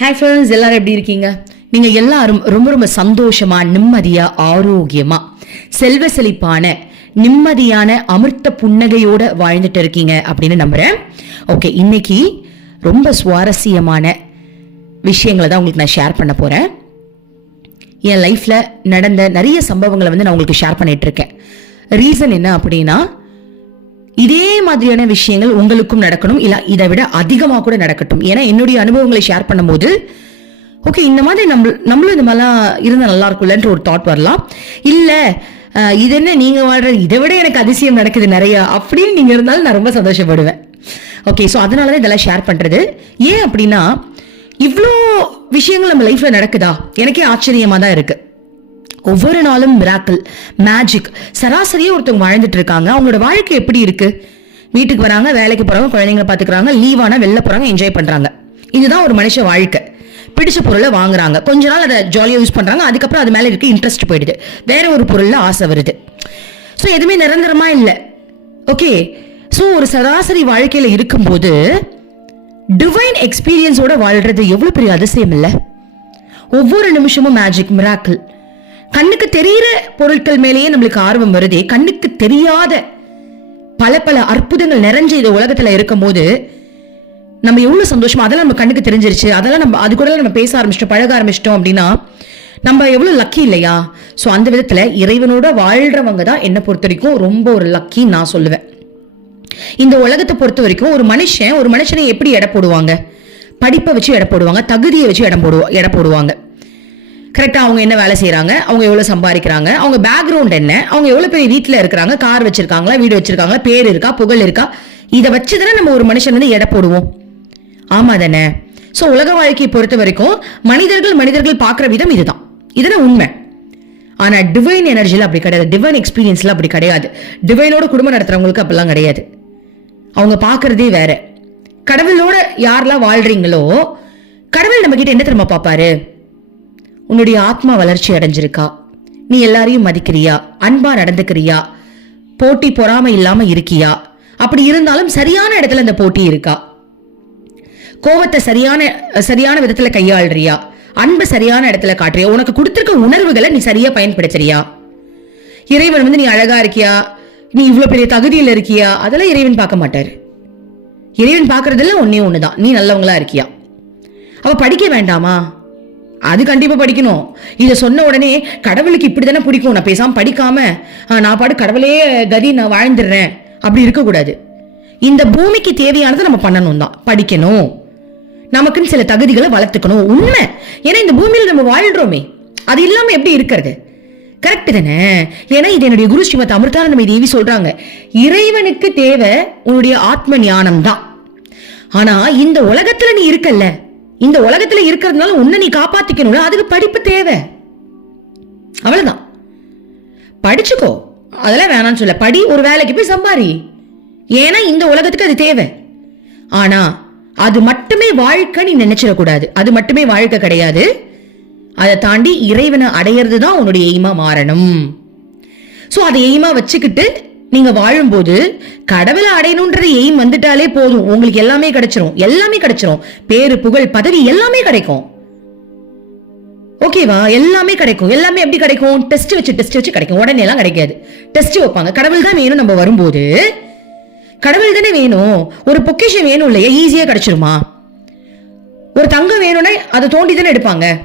Hi friends எல்லாரும் எப்படி இருக்கீங்க? நீங்கள் எல்லாரும் ரொம்ப ரொம்ப சந்தோஷமா நிம்மதியா ஆரோக்கியமா செல்வ செழிப்பான நிம்மதியான அமிர்த புன்னகையோட வாழ்ந்துட்டு இருக்கீங்க அப்படின்னு நம்புறேன். ஓகே இன்னைக்கு ரொம்ப சுவாரஸ்யமான விஷயங்களை தான் உங்களுக்கு நான் ஷேர் பண்ண போறேன். என் லைஃப்ல நடந்த நிறைய சம்பவங்களை வந்து நான் உங்களுக்கு ஷேர் பண்ணிட்டு இருக்கேன். ரீசன் என்ன அப்படின்னா இதே மாதிரியான விஷயங்கள் உங்களுக்கும் நடக்கணும். இல்ல இதை விட அதிகமாக கூட நடக்கட்டும். ஏன்னா என்னுடைய அனுபவங்களை ஷேர் பண்ணும்போது ஓகே இந்த மாதிரி நம்ம நம்மளும் இந்த மாதிரிலாம் இருந்தால் நல்லா இருக்கும்லன்ற ஒரு தாட் வரலாம். இல்லை இது என்ன நீங்க வாழ்றது இதை விட எனக்கு அதிசயம் நடக்குது நிறையா அப்படின்னு நீங்க இருந்தாலும் நான் ரொம்ப சந்தோஷப்படுவேன். ஓகே ஸோ அதனால தான் இதெல்லாம் ஷேர் பண்றது. ஏன் அப்படின்னா இவ்வளோ விஷயங்கள் நம்ம லைஃப்ல நடக்குதா? எனக்கே ஆச்சரியமா தான் இருக்குது ஒவ்வொரு நாளும் மிராக்கிள் மேஜிக் சராசரியே ஒருத்தவங்க வாழ்ந்துட்டு இருக்காங்க. அவங்களோட வாழ்க்கை எப்படி இருக்கு? வீட்டுக்கு வராங்க வேலைக்கு போறாங்க குழந்தைங்களை பாத்துக்கிறாங்க லீவானா வெளில போறாங்க என்ஜாய் பண்றாங்க. இதுதான் ஒரு மனுஷ வாழ்க்கை. பிடிச்ச பொருளை வாங்குறாங்க. கொஞ்ச நாள் அதை ஜாலியாக யூஸ் பண்றாங்க. அதுக்கப்புறம் அது மேலே இருக்க இன்ட்ரெஸ்ட் போயிடுது. வேற ஒரு பொருளில் ஆசை வருது. ஸோ எதுவுமே நிரந்தரமா இல்லை. ஓகே ஸோ ஒரு சராசரி வாழ்க்கையில் இருக்கும்போது டிவைன் எக்ஸ்பீரியன்ஸோட வாழ்றது எவ்வளோ பெரிய அதிசயம் இல்லை? ஒவ்வொரு நிமிஷமும் மேஜிக் மிராக்கிள் கண்ணுக்கு தெரியிற பொருட்கள் மேலேயே நம்மளுக்கு ஆர்வம் வருதே கண்ணுக்கு தெரியாத பல பல அற்புதங்கள் நிறைஞ்ச இந்த உலகத்துல இருக்கும்போது நம்ம எவ்வளவு சந்தோஷமா அதெல்லாம் நம்ம கண்ணுக்கு தெரிஞ்சிருச்சு அதெல்லாம் நம்ம அது கூட நம்ம பேச ஆரம்பிச்சிட்டோம் பழக ஆரம்பிச்சிட்டோம் அப்படின்னா நம்ம எவ்வளவு லக்கி இல்லையா? ஸோ அந்த விதத்துல இறைவனோட வாழ்றவங்க தான் என்னை பொறுத்த வரைக்கும் ரொம்ப ஒரு லக்கின்னு நான் சொல்லுவேன். இந்த உலகத்தை பொறுத்த வரைக்கும் ஒரு மனுஷன் ஒரு மனுஷனை எப்படி எடை போடுவாங்க? படிப்பை வச்சு எடை போடுவாங்க தகுதியை வச்சு இடம் போடுவா எடை போடுவாங்க. கரெக்டாக அவங்க என்ன வேலை செய்கிறாங்க அவங்க எவ்வளோ சம்பாதிக்கிறாங்க? அவங்க பேக்ரவுண்ட் என்ன? அவங்க எவ்வளோ பெரிய வீட்டில் இருக்கிறாங்க? கார் வச்சிருக்காங்களா? வீடு வச்சிருக்காங்களா? பேர் இருக்கா? புகழ் இருக்கா? இதை வச்சு தானே நம்ம ஒரு மனுஷன் வந்து எடை போடுவோம். ஆமாம் தானே? ஸோ உலக வாழ்க்கையை பொறுத்த வரைக்கும் மனிதர்கள் மனிதர்கள் பார்க்குற விதம் இதுதான். இதுதான் உண்மை. ஆனால் டிவைன் எனர்ஜியில் அப்படி கிடையாது. டிவைன் எக்ஸ்பீரியன்ஸில் அப்படி கிடையாது. டிவைனோட குடும்பம் நடத்துறவங்களுக்கு அப்படிலாம் கிடையாது. அவங்க பார்க்கறதே வேற. கடவுளோட யாரெல்லாம் வாழ்கிறீங்களோ கடவுள் நம்ம கிட்ட என்ன தெரியுமா பார்ப்பாரு? உன்னுடைய ஆத்மா வளர்ச்சி அடைஞ்சிருக்கா? நீ எல்லாரையும் மதிக்கிறியா? அன்பா நடந்துக்கிறியா? போட்டி பொறாமை இல்லாம இருக்கியா? அப்படி இருந்தாலும் சரியான இடத்துல அந்த போட்டி இருக்கா? கோவத்தை சரியான சரியான விதத்துல கையாளுறியா? அன்பு சரியான இடத்துல காட்டுறியா? உனக்கு கொடுத்திருக்க உணர்வுகளை நீ சரியா பயன்படுத்துறியா? இறைவன் வந்து நீ அழகா இருக்கியா? நீ இவ்வளவு பெரிய தகுதியில் இருக்கியா? அதெல்லாம் இறைவன் பார்க்க மாட்டாரு. இறைவன் பார்க்கறதுல ஒன்னே ஒண்ணுதான். நீ நல்லவங்களா இருக்கியா? அவ படிக்க வேண்டாமா? அது கண்டிப்பா படிக்கணும். இதை சொன்ன உடனே கடவுளுக்கு இப்படி தானே பிடிக்கும். நான் பேசாம படிக்காம நான் பாடு கடவுளே கதி நான் வாழ்ந்துடுறேன். அப்படி இருக்கக்கூடாது. இந்த பூமிக்கு தேவையானதை நம்ம பண்ணணும் தான். படிக்கணும். நமக்குன்னு சில தகுதிகளை வளர்த்துக்கணும். உண்மை. ஏன்னா இந்த பூமியில் நம்ம வாழ்றோமே. அது இல்லாம எப்படி இருக்கிறது? கரெக்ட் தானே? ஏன்னா இது என்னுடைய குரு ஸ்ரீமத் அமிர்தானந்தமி தேவி சொல்றாங்க. இறைவனுக்கு தேவை உன்னுடைய ஆத்ம ஞானம் தான். ஆனா இந்த உலகத்துல நீ இருக்கல்ல. இந்த உலகத்துல இருக்கிறதுனால உன்னை நீ காப்பாத்திக்கணும்ல? அதுக்கு படிப்பு தேவை. அவ்வளவுதான். படிச்சுக்கோ. அதெல்லாம் வேணாம்னு சொல்ல படி ஒரு வேலைக்கு போய் சம்பாரி. ஏன்னா இந்த உலகத்துக்கு அது தேவை. ஆனா அது மட்டுமே வாழ்க்கை நீ நினைச்சிடக்கூடாது அது மட்டுமே வாழ்க்கை கிடையாது. அதை தாண்டி இறைவனை அடையிறது தான் உன்னுடைய எய்மா மாறணும். ஸோ அதை எய்மா வச்சுக்கிட்டு நீங்க வாழும்போது கடவுளை அடையணுன்ற எய்ம் வந்துட்டாலே போதும். உங்களுக்கு எல்லாமே கிடைச்சிரும். எல்லாமே கிடைச்சிரும். பேரு புகழ் பதவி எல்லாமே கிடைக்கும். ஓகேவா? எல்லாமே கிடைக்கும். எல்லாமே எப்படி கிடைக்கும்? டெஸ்ட் வச்சு டெஸ்ட் வச்சு கிடைக்கும். உடனே எல்லாம் கிடைக்காது. டெஸ்ட் வைப்பாங்க. கடவுள் தான் வேணும் நம்ம வரும்போது. கடவுள் தானே வேணும். ஒரு பொக்கிஷம் வேணும் இல்லையா? ஈஸியா கிடைச்சிருமா? ஒரு தங்கம் வேணும்னா அதை தோண்டி தானே எடுப்பாங்க.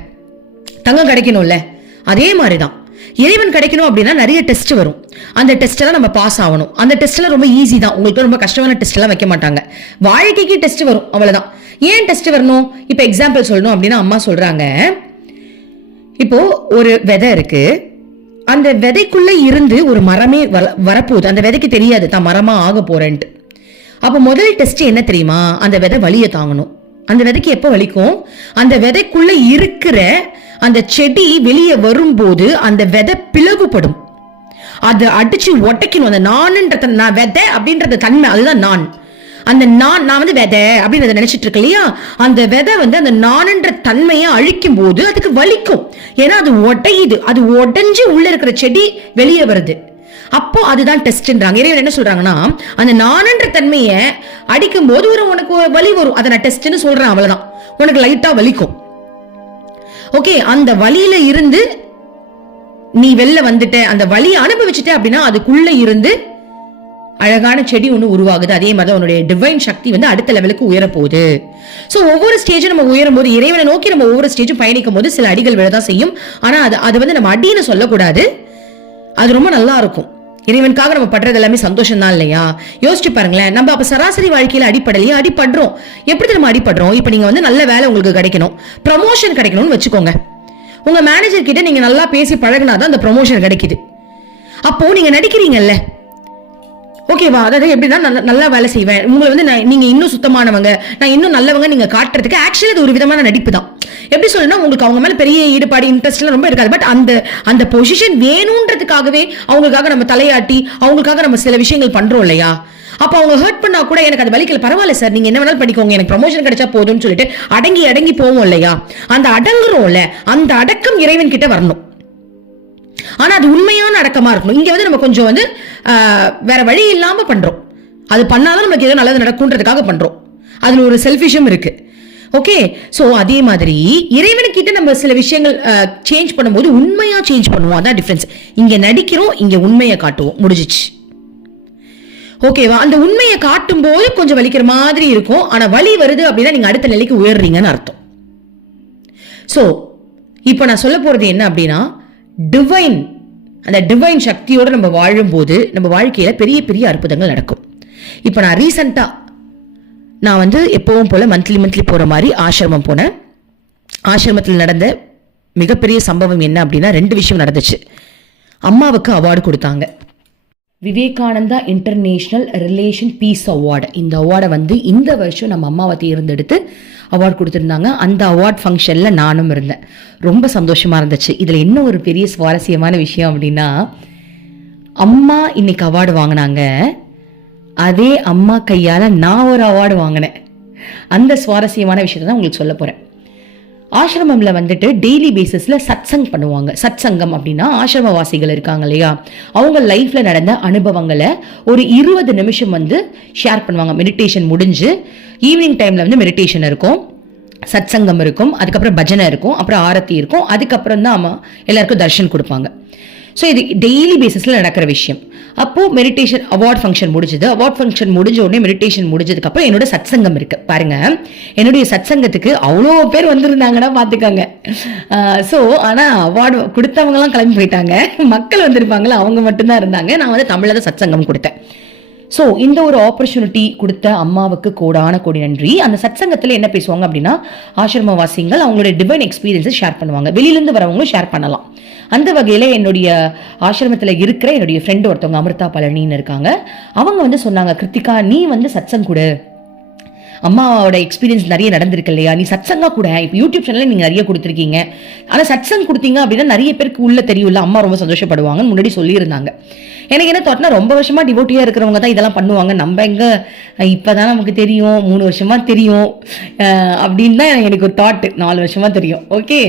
தங்கம் கிடைக்கணும்ல. அதே மாதிரி தான் இறைவன் கிடைக்கணும் அப்படின்னா நிறைய டெஸ்ட் வரும். அந்த டெஸ்ட்டெல்லாம் நம்ம பாஸ் ஆகணும். அந்த டெஸ்ட்லாம் ரொம்ப ஈஸி தான். உங்களுக்கு ரொம்ப கஷ்டமான டெஸ்ட்லாம் வைக்க மாட்டாங்க. வாழ்க்கைக்கு டெஸ்ட் வரும். அவ்வளோதான் ஏன் டெஸ்ட் வரணும்? இப்போ எக்ஸாம்பிள் சொல்லணும் அப்படின்னா அம்மா சொல்கிறாங்க இப்போ ஒரு விதை இருக்கு. அந்த விதைக்குள்ளே இருந்து ஒரு மரமே வர வரப்போகுது. அந்த விதைக்கு தெரியாது. தான் மரமாக ஆக போகிறேன்ட்டு அப்போ முதல் டெஸ்ட் என்ன தெரியுமா? அந்த விதை வலியை தாங்கணும். அந்த விதைக்கு எப்போ வலிக்கும்? அந்த விதைக்குள்ளே இருக்கிற அந்த செடி வெளியே வரும்போது அந்த விதை பிளவுபடும். அதை அடிச்சு ஒட்டைக்கணும். அந்த நானுன்றத நான் விதை அப்படின்றது தன்மை அதுதான் நான். அந்த நான் நான் வந்து விதை அப்படின்னு நினைச்சிட்டு இருக்கு இல்லையா? அந்த விதை வந்து அந்த நானுன்ற தன்மையை அழிக்கும் போது அதுக்கு வலிக்கும். ஏன்னா அது உடையுது அது உடஞ்சி உள்ள இருக்கிற செடி வெளியே வருது. அப்போ அதுதான் டெஸ்ட்ன்றாங்க. இறைவன் என்ன சொல்றாங்கன்னா அந்த நானன்ற தன்மையை அடிக்கும் போது ஒரு உனக்கு வலி வரும். அதை நான் டெஸ்ட்னு சொல்றேன் அவ்வளவுதான். உனக்கு லைட்டா வலிக்கும். ஓகே அந்த வழியில இருந்து நீ வெளில வந்துட்ட அந்த வழியை அனுபவிச்சுட்ட அப்படின்னா அதுக்குள்ள இருந்து அழகான செடி ஒன்று உருவாகுது. அதே மாதிரி தான் உன்னுடைய டிவைன் சக்தி வந்து அடுத்த லெவலுக்கு உயரப்போகுது. ஸோ ஒவ்வொரு ஸ்டேஜும் நம்ம உயரும் போது இறைவனை நோக்கி நம்ம ஒவ்வொரு ஸ்டேஜும் பயணிக்கும் போது சில அடிகள் விழதான் செய்யும். ஆனால் அது அது வந்து நம்ம அடின்னு சொல்லக்கூடாது. அது ரொம்ப நல்லா இருக்கும். இறைவனுக்காக நம்ம படுறது எல்லாமே சந்தோஷம் தான் இல்லையா? யோசிச்சு பாருங்களேன் நம்ம அப்ப சராசரி வாழ்க்கையில அடிப்படலையே அடிப்படுறோம் எப்படி நம்ம அடிப்படுறோம் இப்ப நீங்க வந்து நல்ல வேலை உங்களுக்கு கிடைக்கணும். ப்ரமோஷன் கிடைக்கணும்னு வச்சுக்கோங்க. உங்க மேனேஜர் கிட்ட நீங்க நல்லா பேசி பழகுனாதான் அந்த ப்ரமோஷன் கிடைக்குது. அப்போ நீங்க நடிக்கிறீங்கல்ல ஓகேவா அதாவது எப்படின்னா நல்லா வேலை செய்வேன். உங்களை வந்து நான் நீங்கள் இன்னும் சுத்தமானவங்க. நான் இன்னும் நல்லவங்க நீங்கள் காட்டுறதுக்கு ஆக்சுவலி அது ஒரு விதமான நடிப்பு தான் எப்படி சொல்லணும்னா உங்களுக்கு அவங்க மேலே பெரிய ஈடுபாடு இன்ட்ரெஸ்ட்லாம் ரொம்ப இருக்காது. பட் அந்த அந்த பொசிஷன் வேணுன்றதுக்காகவே அவங்களுக்காக நம்ம தலையாட்டி அவங்களுக்காக நம்ம சில விஷயங்கள் பண்ணுறோம் இல்லையா? அப்போ அவங்க ஹர்ட் பண்ணா கூட எனக்கு அது வலிக்கல. பரவாயில்ல சார் நீங்க என்ன வேணாலும் படிக்கோங்க எனக்கு ப்ரமோஷன் கிடைச்சா போதும்னு சொல்லிட்டு அடங்கி அடங்கி போவோம் இல்லையா? அந்த அடங்குறோம்ல அந்த அடக்கம் இறைவன் கிட்ட வரணும். ஆனால் அது உண்மையான அடக்கமாக இருக்கணும். இங்கே வந்து நம்ம கொஞ்சம் வந்து வேற வழி இல்லாமல் பண்ணுறோம் அது பண்ணாதான் நமக்கு ஏதோ நல்லது நடக்கும்ன்றதுக்காக பண்ணுறோம் அதில் ஒரு செல்ஃபிஷும் இருக்குது ஓகே ஸோ அதே மாதிரி இறைவனுக்கிட்ட நம்ம சில விஷயங்கள் சேஞ்ச் பண்ணும்போது உண்மையாக சேஞ்ச் பண்ணுவோம். அதான் டிஃப்ரென்ஸ் இங்கே நடிக்கிறோம் இங்கே உண்மையை காட்டுவோம். முடிஞ்சிச்சு. ஓகேவா அந்த உண்மையை காட்டும் போது கொஞ்சம் வலிக்கிற மாதிரி இருக்கும். ஆனால் வலி வருது அப்படின்னா நீங்கள் அடுத்த நிலைக்கு உயர்றீங்கன்னு அர்த்தம். ஸோ இப்போ நான் சொல்ல போகிறது என்ன அப்படின்னா டிவைன் அந்த டிவைன் சக்தியோடு நம்ம வாழும்போது நம்ம வாழ்க்கையில் பெரிய பெரிய அற்புதங்கள் நடக்கும். இப்போ நான் ரீசண்டாக நான் வந்து எப்பவும் போல் மந்த்லி மந்த்லி போகிற மாதிரி ஆசிரமம் போனேன். ஆசிரமத்தில் நடந்த மிகப்பெரிய சம்பவம் என்ன அப்படின்னா ரெண்டு விஷயம் நடந்துச்சு. அம்மாவுக்கு அவார்டு கொடுத்தாங்க. Vivekananda international relation peace award இந்த அவார்டை வந்து இந்த வருஷம் நம்ம அம்மாவை தேர்ந்தெடுத்து அவார்ட் கொடுத்துருந்தாங்க. அந்த அவார்ட் ஃபங்க்ஷனில் நானும் இருந்தேன். ரொம்ப சந்தோஷமாக இருந்துச்சு. இதில் என்ன ஒரு பெரிய சுவாரஸ்யமான விஷயம் அப்படின்னா அம்மா இன்னைக்கு அவார்டு வாங்கினாங்க. அதே அம்மா கையால் நான் ஒரு அவார்டு வாங்கினேன். அந்த சுவாரஸ்யமான விஷயத்தை தான் உங்களுக்கு சொல்ல போகிறேன் ஆசிரமம்ல வந்துட்டு டெய்லி பேசிஸ்ல சத்சங் பண்ணுவாங்க. சத்சங்கம் அப்படின்னா ஆசிரமவாசிகள் இருக்காங்க இல்லையா? அவங்க லைஃப்ல நடந்த அனுபவங்களை ஒரு இருபது நிமிஷம் வந்து ஷேர் பண்ணுவாங்க. மெடிடேஷன் முடிஞ்சு ஈவினிங் டைம்ல வந்து மெடிடேஷன் இருக்கும். சத்சங்கம் இருக்கும். அதுக்கப்புறம் பஜனை இருக்கும். அப்புறம் ஆரத்தி இருக்கும். அதுக்கப்புறம் தான் ஆமாம் எல்லாருக்கும் தர்ஷன் கொடுப்பாங்க. ஸோ இது டெய்லி பேசிஸில் நடக்கிற விஷயம். அப்போது மெடிடேஷன் அவார்ட் ஃபங்க்ஷன் முடிஞ்சது. அவார்ட் ஃபங்க்ஷன் முடிஞ்ச உடனே மெடிடேஷன் முடிஞ்சதுக்கப்புறம் என்னோட சத்சங்கம் இருக்குது பாருங்கள் என்னுடைய சத்சங்கத்துக்கு அவ்வளோ பேர் வந்திருந்தாங்கன்னா பார்த்துக்கோங்க ஸோ ஆனால் அவார்டு கொடுத்தவங்கலாம் கிளம்பி போயிட்டாங்க. மக்கள் வந்திருப்பாங்களா அவங்க மட்டும்தான் இருந்தாங்க. நான் வந்து தமிழில் தான் சத்சங்கம் கொடுத்தேன். ஸோ இந்த ஒரு ஆப்பர்ச்சுனிட்டி கொடுத்த அம்மாவுக்கு கோடான கோடி நன்றி. அந்த சத்சங்கத்தில் என்ன பேசுவாங்க அப்படின்னா ஆசிரமவாசிகள் அவங்களுடைய டிவைன் எக்ஸ்பீரியன்ஸை ஷேர் பண்ணுவாங்க. வெளியிலேருந்து வரவங்களும் ஷேர் பண்ணலாம். அந்த வகையில் என்னுடைய ஆசிரமத்தில் இருக்கிற என்னுடைய ஃப்ரெண்டு ஒருத்தவங்க அமிர்தா பழனின்னு இருக்காங்க. அவங்க வந்து சொன்னாங்க கிருத்திகா நீ வந்து சத்சங் கொடு. அம்மாவோட எக்ஸ்பீரியன்ஸ் நிறைய நடந்திருக்கு இல்லையா? நீ சத்சங்கா கூட இப்போ யூடியூப் சேனல்ல நீங்க நிறைய கொடுத்துருக்கீங்க. ஆனா சத்சங் கொடுத்தீங்க அப்படின்னா நிறைய பேருக்கு உள்ள தெரியும்ல அம்மா ரொம்ப சந்தோஷப்படுவாங்கன்னு முன்னாடி சொல்லியிருந்தாங்க. எனக்கு என்ன தோட்டினா ரொம்ப வருஷமா டிவோட்டியா இருக்கிறவங்க தான் இதெல்லாம் பண்ணுவாங்க. நம்ம எங்க அஹ், இப்பதான் நமக்கு தெரியும் மூணு வருஷமா தெரியும் அப்படின்னு தான் எனக்கு ஒரு தாட் நாலு வருஷமா தெரியும். ஓகே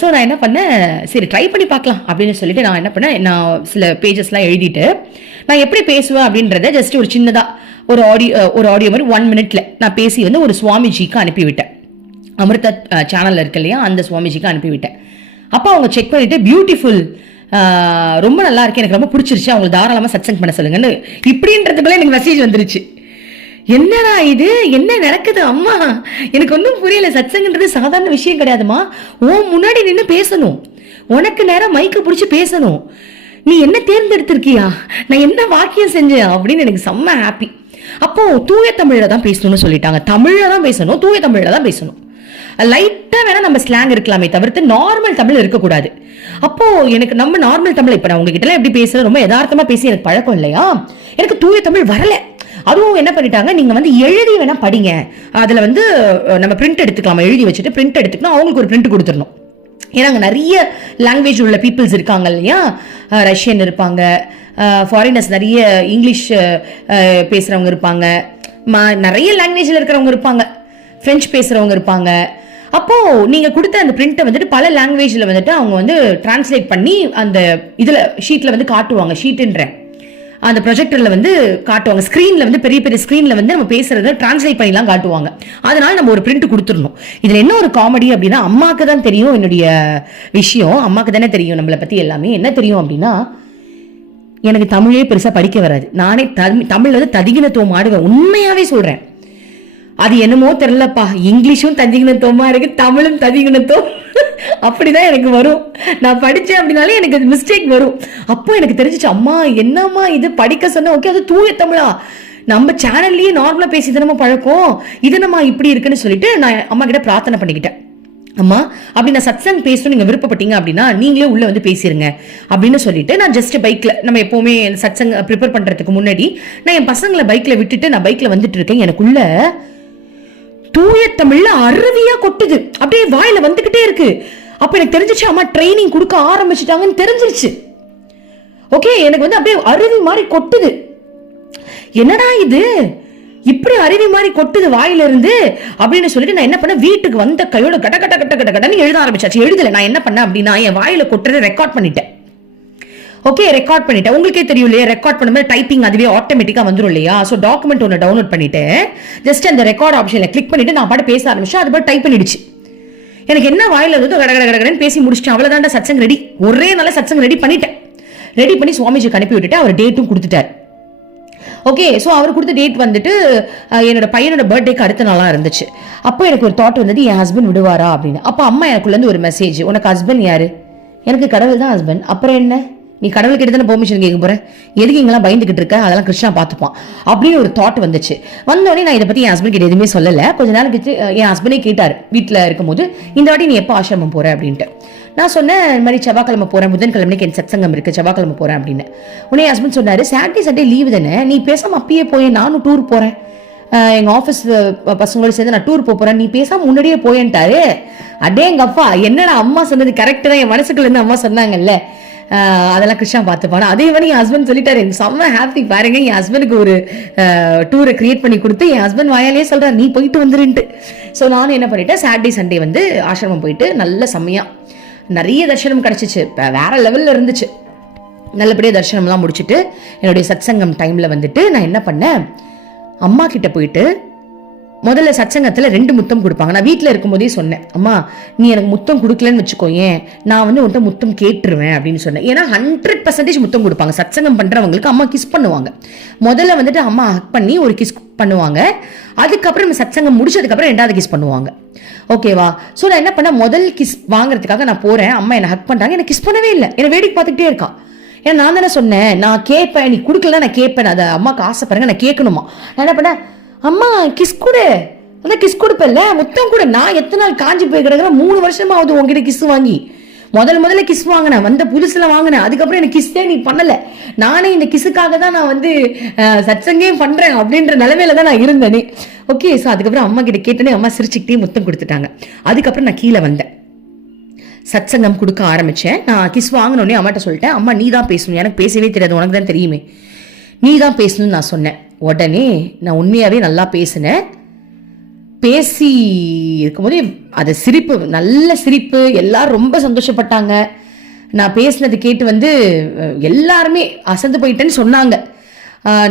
ஸோ நான் என்ன பண்ணேன்? சரி ட்ரை பண்ணி பார்க்கலாம் அப்படின்னு சொல்லிட்டு நான் என்ன பண்ணேன்? நான் சில பேஜஸ்லாம் எழுதிட்டு நான் எப்படி பேசுவேன் அப்படின்றத ஜஸ்ட் ஒரு சின்னதாக ஒரு ஆடியோ ஒரு ஆடியோ மாதிரி ஒன் மினிட்ல நான் பேசி வந்து ஒரு சுவாமிஜிக்கு அனுப்பிவிட்டேன். அமிர்தா சேனலில் இருக்கு இல்லையா? அந்த சுவாமிஜிக்கு அனுப்பிவிட்டேன். அப்போ அவங்க செக் பண்ணிட்டு பியூட்டிஃபுல் ரொம்ப நல்லா இருக்கு. எனக்கு ரொம்ப பிடிச்சிருச்சு. அவங்க தாராளமாக சத்சங் பண்ண சொல்லுங்கன்னு இப்படின்றதுக்குள்ள எனக்கு மெசேஜ் வந்துருச்சு. என்னடா இது? என்ன நடக்குது அம்மா? எனக்கு ஒன்றும் புரியல. சத்சங்கன்றது சாதாரண விஷயம் கிடையாதுமா. உன் முன்னாடி நின்று பேசணும். உனக்கு நேரம் மைக்கை பிடிச்சி பேசணும். நீ என்ன தேர்ந்தெடுத்திருக்கியா? நான் என்ன வாக்கியம் செஞ்சேன் அப்படின்னு எனக்கு செம்ம ஹாப்பி அப்போ தூய தமிழில் தான் பேசணும்னு சொல்லிட்டாங்க. தமிழில் தான் பேசணும் தூய தமிழில் தான் பேசணும். லைட்டாக வேணா நம்ம ஸ்லாங் இருக்கலாமே தவிர்த்து நார்மல் தமிழ் இருக்கக்கூடாது. அப்போ எனக்கு நம்ம நார்மல் தமிழ் இப்போ நான் உங்ககிட்டலாம் எப்படி பேசுறது? ரொம்ப யதார்த்தமாக பேசி எனக்கு பழக்கம் இல்லையா? எனக்கு தூய தமிழ் வரல. அதுவும் என்ன பண்ணிட்டாங்க? நீங்க வந்து எழுதி வேணா படிங்க. அதுல வந்து நம்ம பிரிண்ட் எடுத்துக்கலாம்? எழுதி வச்சுட்டு பிரிண்ட் எடுத்துக்கணும். அவங்களுக்கு ஒரு பிரிண்ட் கொடுத்துடணும். ஏன்னா அங்கே நிறைய லாங்குவேஜ் உள்ள பீப்புள்ஸ் இருக்காங்க இல்லையா? ரஷ்யன் இருப்பாங்க. ஃபாரினர்ஸ் நிறைய இங்கிலீஷ் பேசுகிறவங்க இருப்பாங்க. ம- நிறைய லாங்குவேஜில் இருக்கிறவங்க இருப்பாங்க. ஃப்ரெஞ்ச் பேசுகிறவங்க இருப்பாங்க. அப்போ நீங்க கொடுத்த அந்த பிரிண்ட்டை வந்துட்டு பல லாங்குவேஜில் வந்துட்டு அவங்க வந்து டிரான்ஸ்லேட் பண்ணி அந்த இதில் ஷீட்ல வந்து காட்டுவாங்க ஷீட்டுன்றேன் அந்த ப்ரொஜெக்டர்ல வந்து காட்டுவாங்க. ஸ்க்ரீன்ல வந்து பெரிய பெரிய ஸ்க்ரீன்ல வந்து நம்ம பேசுறத டிரான்ஸ்லேட் பண்ணிலாம் காட்டுவாங்க. அதனால நம்ம ஒரு பிரிண்ட் கொடுத்துடணும். இதுல என்ன ஒரு காமெடி அப்படின்னா அம்மாக்கு தான் தெரியும் என்னுடைய விஷயம். அம்மாக்கு தானே தெரியும் நம்மளை பத்தி எல்லாமே. என்ன தெரியும் அப்படின்னா எனக்கு தமிழே பெருசாக படிக்க வராது. நானே தமிழ் தமிழில் வந்து ததிகினத்துவம் ஆடுவேன். உண்மையாகவே சொல்கிறேன் அது என்னமோ தெரிலப்பா இங்கிலீஷும் ததிகினத்துவமாக இருக்குது தமிழும் ததிகினத்துவம். அப்படிதான் எனக்கு வரும். நான் படித்தேன் அப்படின்னாலே எனக்கு மிஸ்டேக் வரும். அப்போ எனக்கு தெரிஞ்சிச்சு அம்மா என்னம்மா இது? படிக்க சொன்ன ஓகே அது தூய தமிழா. நம்ம சேனல்லையே நார்மலாக பேசி தானம்மா பழக்கம்? இது நம்ம இப்படி இருக்குன்னு சொல்லிட்டு நான் அம்மா கிட்ட பிரார்த்தனை பண்ணிக்கிட்டேன். அம்மா அப்படி நான் சத்சங் பேசணும் நீங்கள் விருப்பப்பட்டீங்க அப்படின்னா நீங்களே உள்ளே வந்து பேசிடுங்க அப்படின்னு சொல்லிட்டு நான் ஜஸ்ட் பைக்ல நம்ம எப்போவுமே சத்சங் ப்ரிப்பேர் பண்ணுறதுக்கு முன்னாடி நான் என் பசங்களை பைக்கில் விட்டுட்டு நான் பைக்கில் வந்துட்டு இருக்கேன். எனக்குள்ள தூய தமிழ்ல அருவியா கொட்டுது. அப்படியே வாயில வந்துகிட்டே இருக்கு. அப்ப எனக்கு தெரிஞ்சிச்சு அம்மா ட்ரைனிங் கொடுக்க ஆரம்பிச்சிட்டாங்கன்னு தெரிஞ்சிருச்சு. ஓகே எனக்கு வந்து அப்படியே அருவி மாதிரி கொட்டுது. என்னடா இது? இப்படி அருவி மாதிரி கொட்டுது வாயில இருந்து அப்படின்னு சொல்லிட்டு நான் என்ன பண்ணேன்? வீட்டுக்கு வந்த கையோட கட கட கட்ட கட்ட கடன்னு எழுத ஆரம்பிச்சாச்சு. எழுதல நான் என்ன பண்ணேன் அப்படின்னா என் வாயில கொட்டுறதை ரெக்கார்ட் பண்ணிட்டேன். ஓகே ரெக்கார்ட் பண்ணிட்டேன். உங்களுக்கே தெரியும் இல்லையா? ரெக்கார்ட் பண்ணும்போது டைப்பிங் அதுவே ஆட்டோமேட்டிக்காக வந்துரும் இல்லையா? ஸோ டாக்குமெண்ட் ஒன்று டவுன்லோட் பண்ணிட்டு ஜஸ்ட் அந்த ரெக்கார்ட் ஆப்ஷனில் கிளிக் பண்ணிட்டு நான் பாட்டு பேச ஆரம்பிச்சேன் அது பாட்டு டைப் பண்ணிடுச்சு. எனக்கு என்ன வாயில் இருந்தோ கட கட கடன்னு பேசி முடிச்சிட்டேன். அவ்வளோதான்டா சத்சங் ரெடி ஒரே நல்ல சத்சங் ரெடி பண்ணிட்டேன். ரெடி பண்ணி சுவாமிஜிக்கு அனுப்பி விட்டுட்டு அவர் டேட்டும் கொடுத்துட்டார். ஓகே ஸோ அவர் கொடுத்த டேட் வந்துட்டு என்னோட பையனோட பர்த்டேக்கு அடுத்த நாளாக இருந்துச்சு. அப்போ எனக்கு ஒரு தாட் வந்தது என் ஹஸ்பண்ட் விடுவாரா? அப்படின்னு. அப்போ அம்மா எனக்குள்ளேருந்து ஒரு மெசேஜ் உனக்கு ஹஸ்பண்ட் யார்? எனக்கு கடவுள் தான் ஹஸ்பண்ட் அப்புறம் என்ன? நீ கடவுள் கிட்ட தானே பெர்மிஷன் கேட்க போற? எதுக்கு இங்கெல்லாம் பயந்துகிட்டு இருக்க? அதெல்லாம் கிருஷ்ணா பார்த்துப்பான். அப்படின்னு ஒரு தாட் வந்துச்சு. வந்தோடனே நான் இதை பத்தி என் ஹஸ்பண்ட் கிட்ட எதுவுமே சொல்லல. கொஞ்ச நேரம் கழிச்சு என் ஹஸ்பண்டே கேட்டார் வீட்டில் இருக்கும்போது இந்த வாட்டி நீ எப்போ ஆசிரமம் போற அப்படின்ட்டு. நான் சொன்னேன் இந்த மாதிரி செவ்வாய்க்கிழமை போறேன் புதன்கிழமைக்கு எனக்கு சத்சங்கம் இருக்கு செவ்வாய்க்கிழமை போறேன் அப்படின்னு. உடனே ஹஸ்பண்ட் சொன்னாரு சாட்டர்டே சண்டே லீவு தானே. நீ பேசாம அப்பயே போய் நானும் டூர் போறேன். எங்க ஆஃபீஸ் பசங்களோட சேர்ந்து நான் டூர் போறேன். நீ பேசாம முன்னாடியே போயேன்ட்டாரு. அடே எங்க அப்பா என்னடா அம்மா சொன்னது கரெக்டு தான். என் மனசுக்குள்ள இருந்து அம்மா சொன்னாங்கல்ல. அதெல்லாம் கிருஷ்ணா பார்த்துப்பானா. அதே மாதிரி என் ஹஸ்பண்ட் சொல்லிட்டாரு எனக்கு செம்ம ஹாப்பி பாருங்க என் ஹஸ்பண்டுக்கு ஒரு டூரை கிரியேட் பண்ணி கொடுத்து என் ஹஸ்பண்ட் வாயாலே சொல்கிறார் நீ போயிட்டு வந்துருன்ட்டு. ஸோ நானும் என்ன பண்ணிட்டேன் சாட்டர்டே சண்டே வந்து ஆசிரமம் போயிட்டு நல்ல செம்மையாக நிறைய தர்ஷனம் கிடச்சிச்சு. வேற லெவலில் இருந்துச்சு. நல்லபடியாக தரிசனம்லாம் முடிச்சுட்டு என்னுடைய சத்சங்கம் டைமில் வந்துட்டு நான் என்ன பண்ணேன் அம்மா கிட்ட போயிட்டு முதல்ல சச்சங்கத்தில் ரெண்டு முத்தம் கொடுப்பாங்க. நான் வீட்டில் இருக்கும்போதே சொன்னேன் அம்மா நீ எனக்கு முத்தம் கொடுக்கலன்னு வச்சுக்கோயேன் நான் வந்து உன்கிட்ட முத்தம் கேட்டுருவேன் அப்படின்னு சொன்னேன். ஏன்னா ஹண்ட்ரட் பர்சன்டேஜ் முத்தம் கொடுப்பாங்க. சத்சங்கம் பண்ணுறவங்களுக்கு அம்மா கிஸ் பண்ணுவாங்க. முதல்ல வந்துட்டு அம்மா ஹக் பண்ணி ஒரு கிஸ் பண்ணுவாங்க. அதுக்கப்புறம் சச்சங்கம் சத்சங்கம் முடிச்சதுக்கப்புறம் ரெண்டாவது கிஸ் பண்ணுவாங்க. ஓகேவா ஸோ நான் என்ன பண்ணேன்? முதல் கிஸ் வாங்குறதுக்காக நான் போகிறேன் அம்மா என்னை ஹக் பண்ணுறாங்க எனக்கு கிஸ் பண்ணவே இல்லை. என்னை வேடிக்கை பார்த்துக்கிட்டே இருக்கா. ஏன்னா நான் தானே சொன்னேன் நான் கேட்பேன். நீ கொடுக்கல நான் கேட்பேன். அதை அம்மாவுக்கு ஆசைப்படுறேங்க நான் கேட்கணுமா? நான் என்ன பண்ணேன்? அம்மா கிஸ் கொடு. அதான் கிஸ் கொடுப்பேன்ல. முத்தம் கூட நான் எத்தனை நாள் காஞ்சி போய் கிடக்குறேன் மூணு வருஷமா ஆகுது உங்ககிட்ட கிஸ் வாங்கி. முதல் முதல்ல கிஸ் வாங்கினேன். வந்த புதுசில் வாங்கினேன். அதுக்கப்புறம் எனக்கு கிஸ்ஸே நீ பண்ணலை. நானே இந்த கிஸுக்காக தான் நான் வந்து அஹ், பண்ணுறேன் அப்படின்ற நிலமையில தான் நான் இருந்தேனே. ஓகே ஸோ அதுக்கப்புறம் அம்மா கிட்ட கேட்டேனே அம்மா சிரிச்சுக்கிட்டே முத்தம் கொடுத்துட்டாங்க. அதுக்கப்புறம் நான் கீழே வந்தேன். சத்சங்கம் கொடுக்க ஆரம்பித்தேன் நான் கிஸ் வாங்கினோடனே அம்மாட்ட சொல்லிட்டேன். அம்மா நீ தான் பேசணும். எனக்கு பேசவே தெரியாது. உனக்கு தான் தெரியுமே. நீ தான் பேசணும்னு நான் சொன்னேன். உடனே நான் உண்மையாகவே நல்லா பேசினேன் பேசி இருக்கும்போதே அது சிரிப்பு நல்ல சிரிப்பு எல்லாரும் ரொம்ப சந்தோஷப்பட்டாங்க. நான் பேசினது கேட்டு வந்து எல்லாருமே அசந்து போயிட்டேன்னு சொன்னாங்க.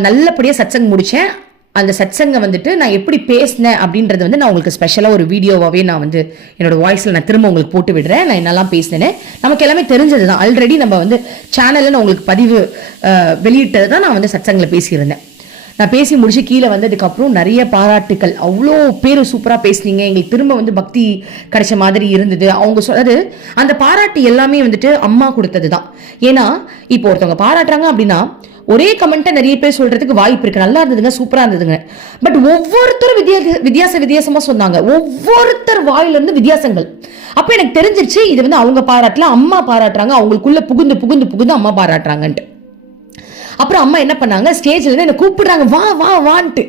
நல்லபடியாக சத்சங் முடித்தேன் அந்த சத்சங்கை வந்துட்டு நான் எப்படி பேசினேன் அப்படின்றது வந்து நான் உங்களுக்கு ஸ்பெஷலாக ஒரு வீடியோவாகவே நான் வந்து என்னோடய வாய்ஸில் நான் திரும்ப உங்களுக்கு போட்டு விடுறேன். நான் என்னெல்லாம் பேசினேன்னு. நமக்கு எல்லாமே தெரிஞ்சது தான் ஆல்ரெடி நம்ம வந்து சேனலில் நான் உங்களுக்கு பதிவு வெளியிட்டது தான் நான் வந்து சத்சங்கில் பேசியிருந்தேன். நான் பேசி முடிச்சு கீழே வந்ததுக்கப்புறம் நிறைய பாராட்டுக்கள். அவ்வளோ பேர் சூப்பராக பேசுனீங்க. எங்களுக்கு திரும்ப வந்து பக்தி கிடைச்ச மாதிரி இருந்தது. அவங்க சொன்னது அந்த பாராட்டு எல்லாமே வந்துட்டு அம்மா கொடுத்தது தான் ஏன்னா இப்போ ஒருத்தவங்க பாராட்டுறாங்க அப்படின்னா ஒரே கமெண்ட்டை நிறைய பேர் சொல்றதுக்கு வாய்ப்பு இருக்கு. நல்லா இருந்ததுங்க சூப்பராக இருந்ததுங்க. பட் ஒவ்வொருத்தரும் வித்தியாச வித்தியாச வித்தியாசமாக சொன்னாங்க. ஒவ்வொருத்தர் வாயிலிருந்து வித்தியாசங்கள். அப்போ எனக்கு தெரிஞ்சிருச்சு இது வந்து அவங்க பாராட்டில் அம்மா பாராட்டுறாங்க அவங்களுக்குள்ள புகுந்து புகுந்து புகுந்து அம்மா பாராட்டுறாங்கன்ட்டு. அப்புறம் அம்மா என்ன பண்ணாங்க? ஸ்டேஜ்லேருந்து இருந்து கூப்பிடுறாங்க வா வா வான்ட்டு.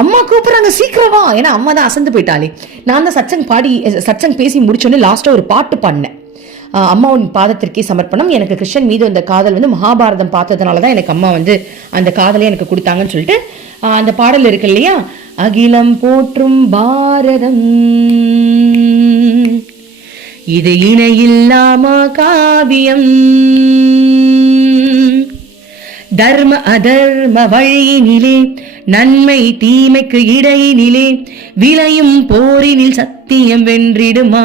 அம்மா கூப்பிட்றாங்க சீக்கிரம் வா. ஏன்னா அம்மா தான் அசந்து போயிட்டாலே நான் தான் சச்சங் பாடி சச்சங் பேசி முடிச்சோடனே லாஸ்ட்டாக ஒரு பாட்டு பாடினேன். அம்மாவின் பாதத்திற்கே சமர்ப்பணம். எனக்கு கிருஷ்ணன் மீது அந்த காதல் வந்து மகாபாரதம் பார்த்ததுனால தான் எனக்கு அம்மா வந்து அந்த காதலை எனக்கு கொடுத்தாங்கன்னு சொல்லிட்டு அந்த பாடல் இருக்கு இல்லையா? அகிலம் போற்றும் பாரதம் இது இணையில்லாம காவியம் தர்ம அதர்ம வழியினிலே நன்மை தீமைக்கு இடையினிலே விளையும் போரினில் சத்தியம் வென்றிடுமா?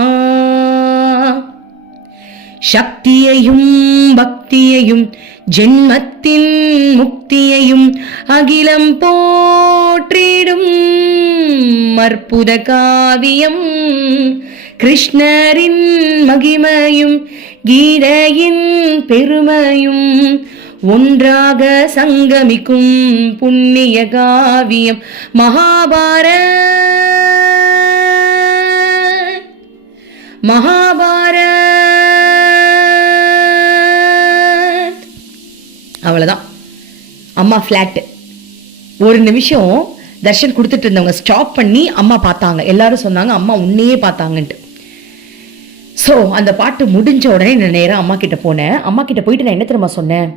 சக்தியையும் பக்தியையும் ஜென்மத்தின் முக்தியையும் அகிலம் போற்றிடும் அற்புத காவியம். கிருஷ்ணரின் மகிமையும் கீதையின் பெருமையும் ஒன்றாக சங்கமிக்கும் புண்ணிய காவியம் மகாபார மகாபார அவ்வளோதான் அம்மா ஃப்ளாட்டு ஒரு நிமிஷம் தர்ஷன் கொடுத்துட்டு இருந்தவங்க ஸ்டாப் பண்ணி அம்மா பார்த்தாங்க. எல்லாரும் சொன்னாங்க அம்மா உன்னையே பார்த்தாங்கன்ட்டு. ஸோ அந்த பாட்டு முடிஞ்ச உடனே நான் நேராக அம்மா கிட்ட போனேன். அம்மா கிட்ட போயிட்டு நான் என்ன தெரியுமா சொன்னேன்?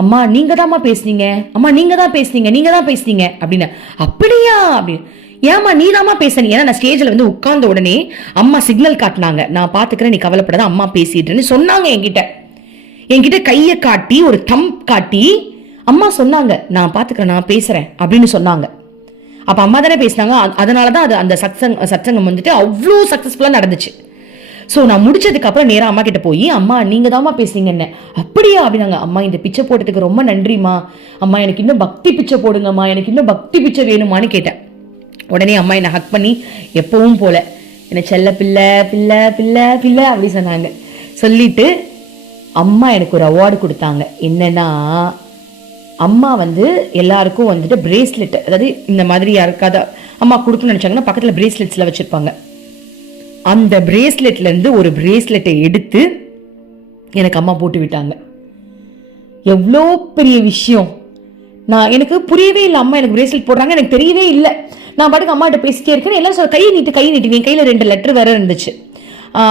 அம்மா நீங்க தாம்மா பேசுனீங்க. அம்மா நீங்க தான் பேசுனீங்க நீங்க தான் பேசுனீங்க. அப்படின்னு அப்படியா? அப்படின்னு ஏம்மா நீ தாம்மா பேசுனீங்க? ஏன்னா நான் ஸ்டேஜில் வந்து உட்கார்ந்த உடனே அம்மா சிக்னல் காட்டினாங்க. நான் பார்த்துக்கிறேன் நீ கவலைப்படாத அம்மா பேசிட்டுன்னு சொன்னாங்க என்கிட்ட. என்கிட்ட கையை காட்டி ஒரு தம் காட்டி அம்மா சொன்னாங்க நான் பார்த்துக்கிறேன் நான் பேசுறேன் அப்படின்னு சொன்னாங்க. அப்போ அம்மா தானே பேசினாங்க. அதனால தான் அது அந்த சத்சங் சத்சங்கம் வந்துட்டு அவ்வளோ சக்ஸஸ்ஃபுல்லாக நடந்துச்சு. ஸோ நான் முடிச்சதுக்கப்புறம் நேராக அம்மா கிட்ட போய் அம்மா நீங்கள் தாம்மா பேசுங்கன்னு அப்படியே அப்படியா அப்படின்னாங்க அம்மா இந்த பிச்சை போட்டதுக்கு ரொம்ப நன்றிம்மா. அம்மா எனக்கு இன்னும் பக்தி பிச்சை போடுங்கம்மா. எனக்கு இன்னும் பக்தி பிச்சை வேணுமான்னு கேட்டேன். உடனே அம்மா என்னை ஹக் பண்ணி எப்பவும் போல. என்னை செல்ல பிள்ளை பிள்ளை பிள்ளை பிள்ளை அப்படி சொன்னாங்க. சொல்லிட்டு அம்மா எனக்கு ஒரு அவார்டு கொடுத்தாங்க. என்னன்னா அம்மா வந்து எல்லாருக்கும் வந்துட்டு பிரேஸ்லெட் அதாவது இந்த மாதிரி யாருக்காவது அம்மா கொடுக்கணும்னு நினச்சாங்கன்னா பக்கத்தில் பிரேஸ்லெட்ஸில் வச்சுருப்பாங்க. அந்த பிரேஸ்லெட்லேருந்து ஒரு பிரேஸ்லெட்டை எடுத்து எனக்கு அம்மா போட்டு விட்டாங்க. எவ்வளோ பெரிய விஷயம். நான் எனக்கு புரியவே இல்லை அம்மா எனக்கு பிரேஸ்லெட் போடுறாங்க எனக்கு தெரியவே இல்லை. நான் பாட்டுக்கு அம்மாட்ட பேசிட்டே இருக்கேன். எல்லாம் சொல்ல கையை நீட்டு கையை நீட்டு என் கையில் ரெண்டு லெட்டர் வேற இருந்துச்சு.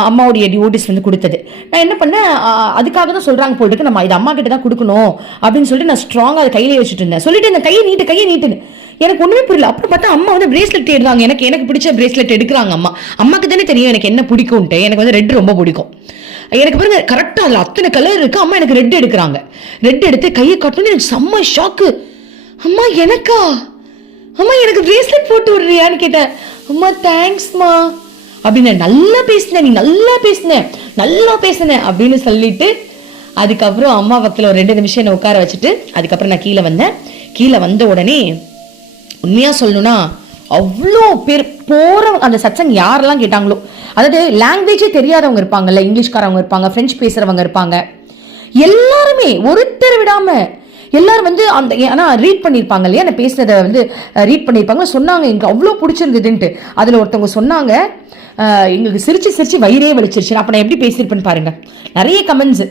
அம்மாவுடைய டிவோட்டிஸ் வந்து கொடுத்தது. நான் என்ன பண்ணேன்? அதுக்காக தான் சொல்கிறாங்க போல் இருக்கு. நம்ம இது அம்மா கிட்ட தான் கொடுக்கணும் அப்படின்னு சொல்லிட்டு நான் ஸ்ட்ராங்காக அதை கையிலே வச்சுட்டு இருந்தேன். சொல்லிட்டு இந்த கையை நீட்டு கையை நீட்டுன்னு. எனக்கு ஒண்ணுமே புரியல. அப்புறம் பார்த்தா அம்மா வந்து பிரேஸ்லெட் எடுத்தாங்க எனக்கு எனக்கு பிடிச்ச பிரேஸ்லெட் எடுக்கிறாங்க அம்மா. அம்மாக்கு தானே தெரியும் எனக்கு என்ன பிடிக்கும்ட்டு எனக்கு வந்து ரெட் ரொம்ப பிடிக்கும். எனக்கு பாருங்க கரெக்டாக இல்லை அத்தனை கலர் இருக்கு. அம்மா எனக்கு ரெட் எடுக்கிறாங்க. ரெட் எடுத்து கையை காட்டணும்னு எனக்கு செம்ம ஷாக்கு அம்மா எனக்கா? அம்மா எனக்கு பிரேஸ்லெட் போட்டு விடுறியான்னு கேட்டேன். அம்மா தேங்க்ஸ்மா அப்படின்னு நல்லா பேசினேன் நீ நல்லா பேசின நல்லா பேசின அப்படின்னு சொல்லிட்டு அதுக்கப்புறம் அம்மா பக்கத்தில் ஒரு ரெண்டு நிமிஷம் என்னை உட்கார வச்சுட்டு அதுக்கப்புறம் நான் கீழே வந்தேன். கீழே வந்த உடனே உண்மையாக சொல்லணும்னா அவ்வளோ பேர் போகிற அந்த சத்சங் யாரெல்லாம் கேட்டாங்களோ அதாவது லாங்குவேஜே தெரியாதவங்க இருப்பாங்கல்ல இங்கிலீஷ்காரவங்க இருப்பாங்க ஃப்ரெஞ்ச் பேசுறவங்க இருப்பாங்க. எல்லாருமே ஒருத்தர் விடாமல் எல்லாரும் வந்து அந்த ஆனால் ரீட் பண்ணியிருப்பாங்க இல்லையா? நான் பேசுனதை வந்து ரீட் பண்ணியிருப்பாங்க சொன்னாங்க. எனக்கு அவ்வளோ பிடிச்சிருந்ததுன்ட்டு. அதில் ஒருத்தவங்க சொன்னாங்க எங்களுக்கு சிரிச்சு சிரிச்சு வயிறே வலிச்சிருச்சு அப்போ நான் எப்படி பேசியிருப்பேன்னு பாருங்கள் நிறைய கமெண்ட்ஸு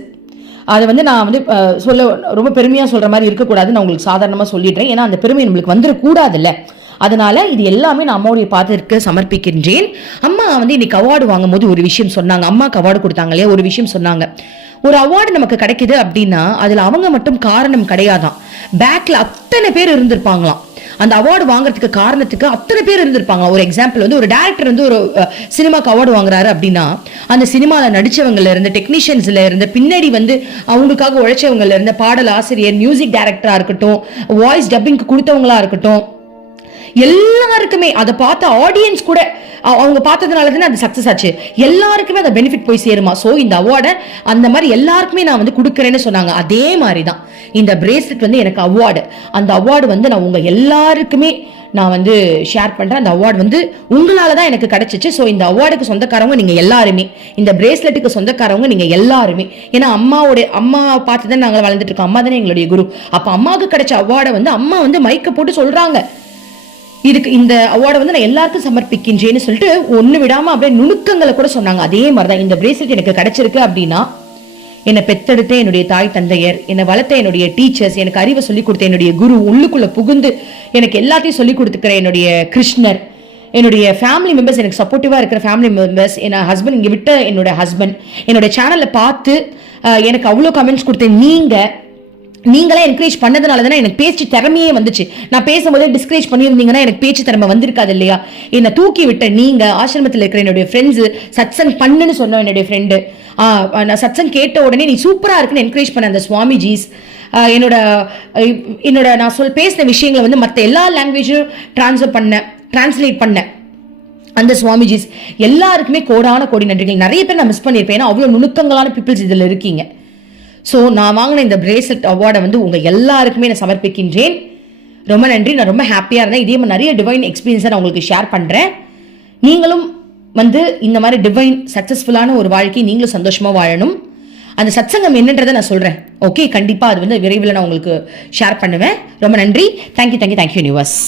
அதை வந்து நான் வந்து சொல்ல ரொம்ப பெருமையாக சொல்கிற மாதிரி இருக்கக்கூடாது நான் உங்களுக்கு சாதாரணமாக சொல்லிடுறேன். ஏன்னா அந்த பெருமை நம்மளுக்கு வந்துடக்கூடாதுல்ல அதனால இது எல்லாமே நான் அம்மாவுடைய பாதத்திற்கு சமர்ப்பிக்கின்றேன். அம்மா வந்து இன்னைக்கு அவார்டு வாங்கும்போது ஒரு விஷயம் சொன்னாங்க. அம்மாவுக்கு அவார்டு கொடுத்தாங்க இல்லையா? ஒரு விஷயம் சொன்னாங்க. ஒரு அவார்டு நமக்கு கிடைக்குது அப்படின்னா அதில் அவங்க மட்டும் காரணம் கிடையாதாம் பேக்கில் அத்தனை பேர் இருந்திருப்பாங்களாம். அந்த அவார்டு வாங்குறதுக்கு காரணத்துக்கு அத்தனை பேர் இருந்திருப்பாங்க. ஒரு எக்ஸாம்பிள் வந்து ஒரு டேரக்டர் வந்து ஒரு சினிமாக்கு அவார்டு வாங்குறாரு அப்படின்னா அந்த சினிமாவில் நடித்தவங்கள இருந்து டெக்னீஷியன்ஸில் இருந்து பின்னாடி வந்து அவங்களுக்காக உழைச்சவங்கள இருந்து பாடல் ஆசிரியர் மியூசிக் டைரக்டராக இருக்கட்டும் வாய்ஸ் டப்பிங்க்கு கொடுத்தவங்களா இருக்கட்டும் எல்லாருக்குமே அதை பார்த்த ஆடியன்ஸ் கூட அவங்க பார்த்ததுனால தானே அது சக்ஸஸ் ஆச்சு. எல்லாருக்குமே அந்த பெனிஃபிட் போய் சேருமா? ஸோ இந்த அவார்டை அந்த மாதிரி எல்லாருக்குமே நான் வந்து கொடுக்குறேன்னு சொன்னாங்க. அதே மாதிரி தான் இந்த பிரேஸ்லெட் வந்து எனக்கு அவார்டு அந்த அவார்டு வந்து நான் உங்கள் எல்லாருக்குமே நான் வந்து ஷேர் பண்ணுறேன் அந்த அவார்டு வந்து உங்களால தான் எனக்கு கிடச்சிச்சு. ஸோ இந்த அவார்டுக்கு சொந்தக்காரவங்க நீங்கள் எல்லாருமே. இந்த பிரேஸ்லெட்டுக்கு சொந்தக்காரவங்க நீங்கள் எல்லாருமே. ஏன்னா அம்மாவோடைய அம்மா பார்த்து தான் நாங்கள் வளர்ந்துட்டு இருக்கோம். அம்மா தானே எங்களுடைய குரு. அப்போ அம்மாவுக்கு கிடைச்ச அவார்டை வந்து அம்மா வந்து மைக்கை போட்டு சொல்கிறாங்க இதுக்கு இந்த அவார்டை வந்து நான் எல்லாருக்கும் சமர்ப்பிக்கின்றேன்னு சொல்லிட்டு ஒன்று விடாமல் அப்படியே நுணுக்கங்களை கூட சொன்னாங்க. அதே மாதிரிதான் இந்த பிரேஸ்லெட் எனக்கு கிடைச்சிருக்கு அப்படின்னா என்னை பெத்தெடுத்த என்னுடைய தாய் தந்தையர் என்னை வளர்த்த என்னுடைய டீச்சர்ஸ் எனக்கு அறிவை சொல்லிக் கொடுத்த என்னுடைய குரு உள்ளுக்குள்ளே புகுந்து எனக்கு எல்லாத்தையும் சொல்லிக் கொடுத்துக்கிற என்னுடைய கிருஷ்ணர் என்னுடைய ஃபேமிலி மெம்பர்ஸ் எனக்கு சப்போர்ட்டிவாக இருக்கிற ஃபேமிலி மெம்பர்ஸ் என் ஹஸ்பண்ட் இங்கே விட்ட என்னோட ஹஸ்பண்ட் என்னோட சேனலை பார்த்து எனக்கு அவ்வளோ கமெண்ட்ஸ் கொடுத்த நீங்கள் நீங்களாம் என்கரேஜ் பண்ணதுனால தானே எனக்கு பேச்சு திறமையே வந்துச்சு. நான் பேசும்போதே டிஸ்கரேஜ் பண்ணியிருந்தீங்கன்னா எனக்கு பேச்சு திறமை வந்திருக்காது இல்லையா? என்னை தூக்கி விட்ட நீங்க ஆசிரமத்தில் இருக்கிற என்னுடைய ஃப்ரெண்ட்ஸு சத்சங் பண்ணுன்னு சொன்னோம் என்னுடைய ஃப்ரெண்டு நான் சத்சங் கேட்ட உடனே நீ சூப்பராக இருக்குன்னு என்கரேஜ் பண்ண அந்த சுவாமிஜிஸ். என்னோட என்னோட நான் சொல் பேசின விஷயங்களை வந்து மற்ற எல்லா லாங்குவேஜும் ட்ரான்ஸ்ஃபர் பண்ண டிரான்ஸ்லேட் பண்ண அந்த சுவாமிஜிஸ். எல்லாருக்குமே கோடான கோடி நன்றிகள். நிறைய பேர் நான் மிஸ் பண்ணியிருப்பேன். ஏன்னா அவ்வளோ நுணுக்கங்களான பீப்புள்ஸ் இதில் இருக்கீங்க. ஸோ நான் வாங்கின இந்த பிரேஸ்லெட் அவார்டை வந்து உங்கள் எல்லாருக்குமே நான் சமர்ப்பிக்கின்றேன். ரொம்ப நன்றி. நான் ரொம்ப ஹாப்பியாக இருந்தேன். இதே மாதிரி நிறைய டிவைன் எக்ஸ்பீரியன்ஸை நான் உங்களுக்கு ஷேர் பண்ணுறேன் நீங்களும் வந்து இந்த மாதிரி டிவைன் சக்ஸஸ்ஃபுல்லான ஒரு வாழ்க்கை நீங்களும் சந்தோஷமாக வாழணும். அந்த சத்சங்கம் என்னன்றதை நான் சொல்கிறேன் ஓகே கண்டிப்பாக அது வந்து விரைவில் நான் உங்களுக்கு ஷேர் பண்ணுவேன். ரொம்ப நன்றி. Thank you thank you thank you universe